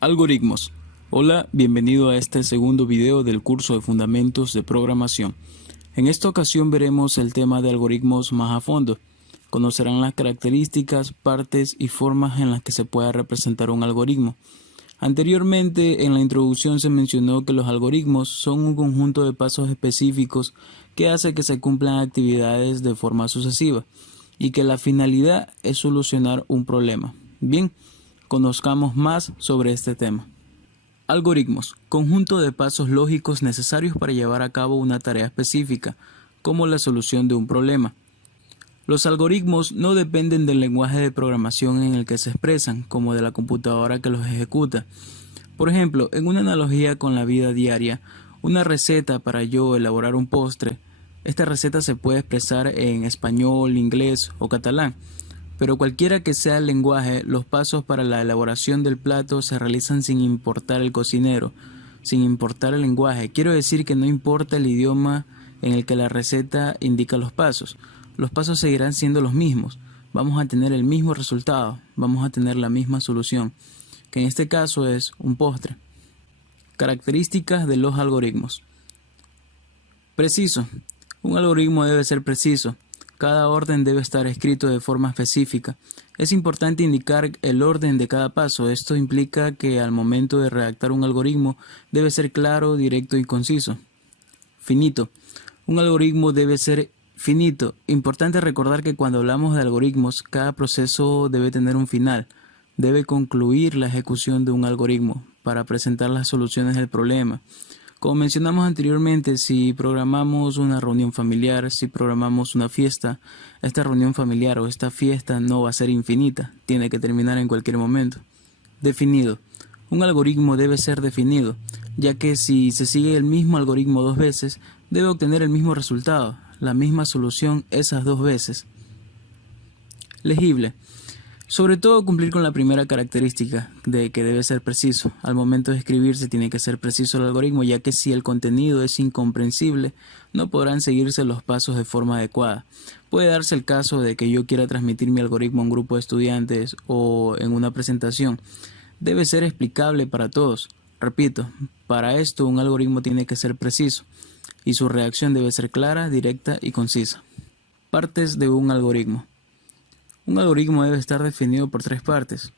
Algoritmos. Hola, bienvenido a este segundo video del curso de Fundamentos de Programación. En esta ocasión veremos el tema de algoritmos más a fondo. Conocerán las características, partes y formas en las que se puede representar un algoritmo. Anteriormente, en la introducción se mencionó que los algoritmos son un conjunto de pasos específicos que hace que se cumplan actividades de forma sucesiva y que la finalidad es solucionar un problema. Bien, conozcamos más sobre este tema. Algoritmos, conjunto de pasos lógicos necesarios para llevar a cabo una tarea específica, como la solución de un problema. Los algoritmos no dependen del lenguaje de programación en el que se expresan, como de la computadora que los ejecuta. Por ejemplo, en una analogía con la vida diaria, una receta para yo elaborar un postre, esta receta se puede expresar en español, inglés o catalán. Pero cualquiera que sea el lenguaje, los pasos para la elaboración del plato se realizan sin importar el cocinero, sin importar el lenguaje. Quiero decir que no importa el idioma en el que la receta indica los pasos seguirán siendo los mismos. Vamos a tener el mismo resultado, vamos a tener la misma solución, que en este caso es un postre. Características de los algoritmos. Preciso. Un algoritmo debe ser preciso. Cada orden debe estar escrito de forma específica. Es importante indicar el orden de cada paso. Esto implica que al momento de redactar un algoritmo debe ser claro, directo y conciso. Finito. Un algoritmo debe ser finito. Importante recordar que cuando hablamos de algoritmos, cada proceso debe tener un final. Debe concluir la ejecución de un algoritmo para presentar las soluciones del problema. Como mencionamos anteriormente, si programamos una reunión familiar, si programamos una fiesta, esta reunión familiar o esta fiesta no va a ser infinita, tiene que terminar en cualquier momento. Definido. Un algoritmo debe ser definido, ya que si se sigue el mismo algoritmo dos veces, debe obtener el mismo resultado, la misma solución esas dos veces. Legible. Sobre todo cumplir con la primera característica de que debe ser preciso. Al momento de escribirse tiene que ser preciso el algoritmo, ya que si el contenido es incomprensible, no podrán seguirse los pasos de forma adecuada. Puede darse el caso de que yo quiera transmitir mi algoritmo a un grupo de estudiantes o en una presentación. Debe ser explicable para todos. Repito, para esto un algoritmo tiene que ser preciso y su reacción debe ser clara, directa y concisa. Partes de un algoritmo. Un algoritmo debe estar definido por tres partes,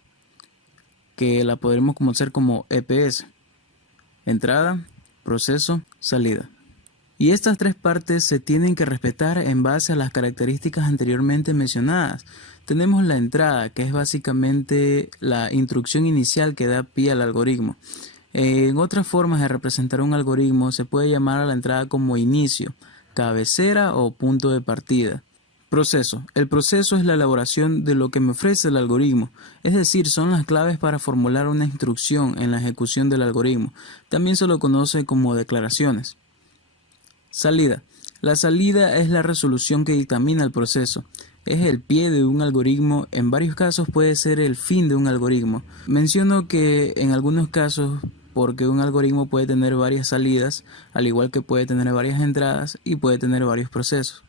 que la podremos conocer como EPS: entrada, proceso, salida. Y estas tres partes se tienen que respetar en base a las características anteriormente mencionadas. Tenemos la entrada, que es básicamente la instrucción inicial que da pie al algoritmo. En otras formas de representar un algoritmo se puede llamar a la entrada como inicio, cabecera o punto de partida. Proceso. El proceso es la elaboración de lo que me ofrece el algoritmo, es decir, son las claves para formular una instrucción en la ejecución del algoritmo. También se lo conoce como declaraciones. Salida. La salida es la resolución que dictamina el proceso. Es el pie de un algoritmo, en varios casos puede ser el fin de un algoritmo. Menciono que en algunos casos, porque un algoritmo puede tener varias salidas, al igual que puede tener varias entradas y puede tener varios procesos.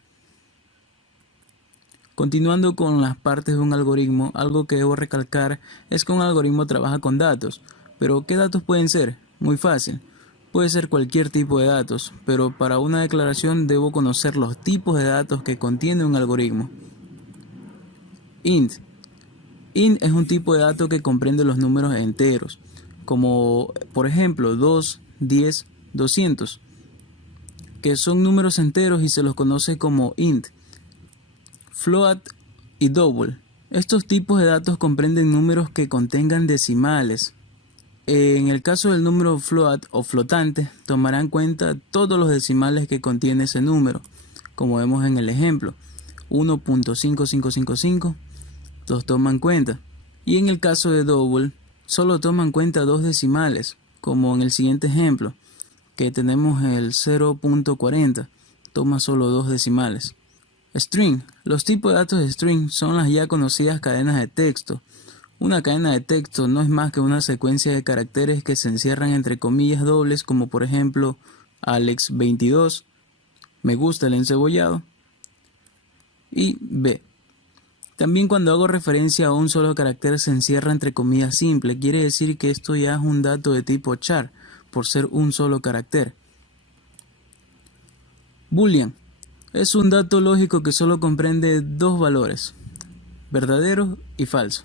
Continuando con las partes de un algoritmo, algo que debo recalcar es que un algoritmo trabaja con datos. ¿Pero qué datos pueden ser? Muy fácil. Puede ser cualquier tipo de datos, pero para una declaración debo conocer los tipos de datos que contiene un algoritmo. Int. Int es un tipo de dato que comprende los números enteros, como por ejemplo 2, 10, 200, que son números enteros y se los conoce como int. Float y double. Estos tipos de datos comprenden números que contengan decimales. En el caso del número float o flotante, tomarán en cuenta todos los decimales que contiene ese número, como vemos en el ejemplo. 1.5555 los toma en cuenta. Y en el caso de double, solo toma en cuenta dos decimales, como en el siguiente ejemplo, que tenemos el 0.40, toma solo dos decimales. String. Los tipos de datos de string son las ya conocidas cadenas de texto. Una cadena de texto no es más que una secuencia de caracteres que se encierran entre comillas dobles, como por ejemplo Alex 22, me gusta el encebollado y B. También cuando hago referencia a un solo carácter se encierra entre comillas simple, quiere decir que esto ya es un dato de tipo char, por ser un solo carácter. Boolean es un dato lógico que solo comprende dos valores, verdadero y falso.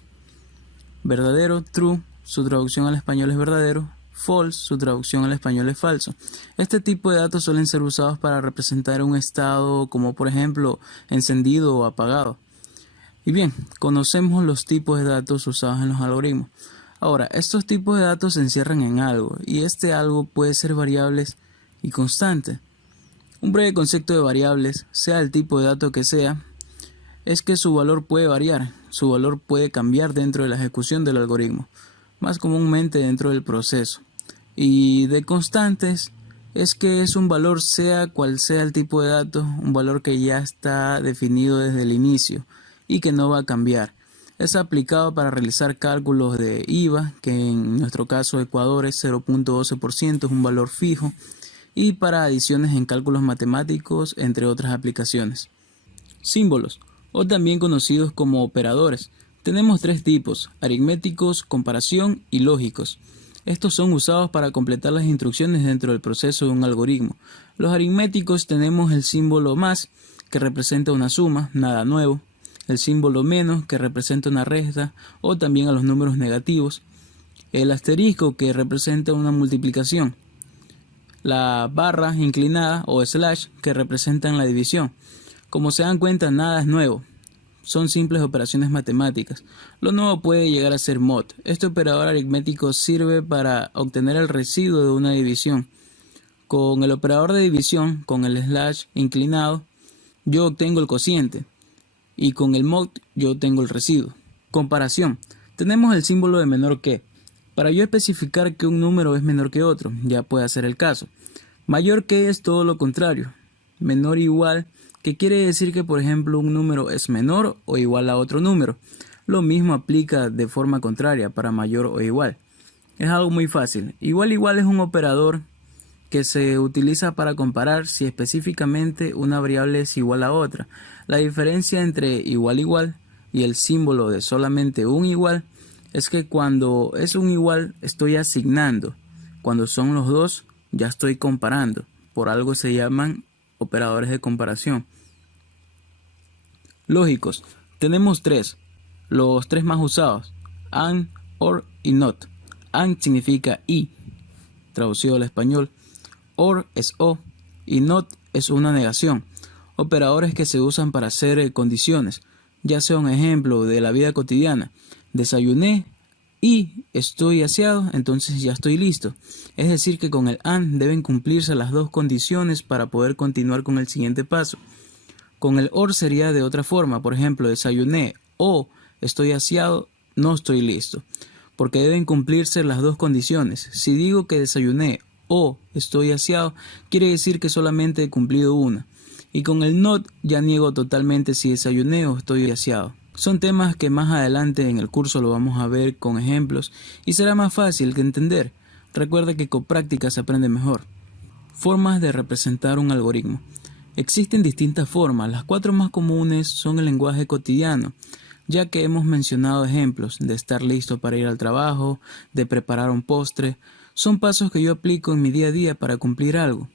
Verdadero, true, su traducción al español es verdadero. False, su traducción al español es falso. Este tipo de datos suelen ser usados para representar un estado como por ejemplo encendido o apagado. Y bien, conocemos los tipos de datos usados en los algoritmos. Ahora, estos tipos de datos se encierran en algo, y este algo puede ser variables y constante. Un breve concepto de variables, sea el tipo de dato que sea, es que su valor puede variar, su valor puede cambiar dentro de la ejecución del algoritmo, más comúnmente dentro del proceso. Y de constantes es que es un valor, sea cual sea el tipo de datos, un valor que ya está definido desde el inicio y que no va a cambiar. Es aplicado para realizar cálculos de IVA, que en nuestro caso Ecuador es 0.12%, es un valor fijo, y para adiciones en cálculos matemáticos, entre otras aplicaciones. Símbolos, o también conocidos como operadores. Tenemos tres tipos: aritméticos, comparación y lógicos. Estos son usados para completar las instrucciones dentro del proceso de un algoritmo. Los aritméticos tenemos el símbolo más, que representa una suma, nada nuevo. El símbolo menos, que representa una resta, o también a los números negativos. El asterisco, que representa una multiplicación. La barra inclinada o slash, que representan la división. Como se dan cuenta, nada es nuevo. Son simples operaciones matemáticas. Lo nuevo puede llegar a ser mod. Este operador aritmético sirve para obtener el residuo de una división. Con el operador de división, con el slash inclinado, yo obtengo el cociente. Y con el mod, yo obtengo el residuo. Comparación. Tenemos el símbolo de menor que. Para yo especificar que un número es menor que otro, ya puede ser el caso. Mayor que es todo lo contrario. Menor igual, que quiere decir que por ejemplo un número es menor o igual a otro número. Lo mismo aplica de forma contraria para mayor o igual. Es algo muy fácil. Igual es un operador que se utiliza para comparar si específicamente una variable es igual a otra. La diferencia entre igual y el símbolo de solamente un igual es que cuando es un igual estoy asignando. Cuando son los dos ya estoy comparando. Por algo se llaman operadores de comparación. Lógicos. Tenemos tres. Los tres más usados: AND, OR y NOT. AND significa y, traducido al español. OR es o y NOT es una negación. Operadores que se usan para hacer condiciones. Ya sea un ejemplo de la vida cotidiana. Desayuné y estoy aseado, entonces ya estoy listo. Es decir que con el AND deben cumplirse las dos condiciones para poder continuar con el siguiente paso. Con el OR sería de otra forma, por ejemplo, desayuné o estoy aseado, no estoy listo, porque deben cumplirse las dos condiciones. Si digo que desayuné o estoy aseado, quiere decir que solamente he cumplido una. Y con el NOT ya niego totalmente si desayuné o estoy aseado. Son temas que más adelante en el curso lo vamos a ver con ejemplos y será más fácil que entender. Recuerda que con práctica se aprende mejor. Formas de representar un algoritmo. Existen distintas formas. Las cuatro más comunes son el lenguaje cotidiano, ya que hemos mencionado ejemplos de estar listo para ir al trabajo, de preparar un postre. Son pasos que yo aplico en mi día a día para cumplir algo.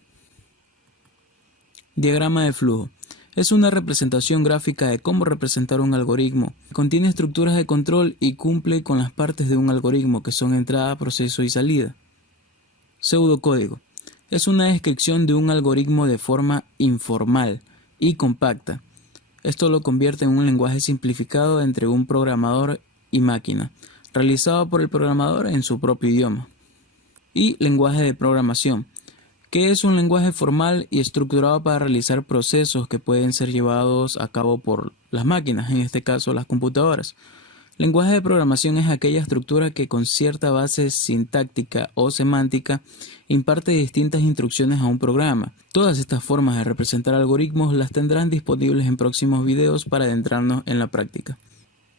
Diagrama de flujo. Es una representación gráfica de cómo representar un algoritmo. Contiene estructuras de control y cumple con las partes de un algoritmo que son entrada, proceso y salida. Pseudocódigo. Es una descripción de un algoritmo de forma informal y compacta. Esto lo convierte en un lenguaje simplificado entre un programador y máquina, realizado por el programador en su propio idioma. Y lenguaje de programación, que es un lenguaje formal y estructurado para realizar procesos que pueden ser llevados a cabo por las máquinas, en este caso las computadoras. Lenguaje de programación es aquella estructura que con cierta base sintáctica o semántica imparte distintas instrucciones a un programa. Todas estas formas de representar algoritmos las tendrán disponibles en próximos videos para adentrarnos en la práctica.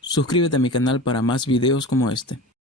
Suscríbete a mi canal para más videos como este.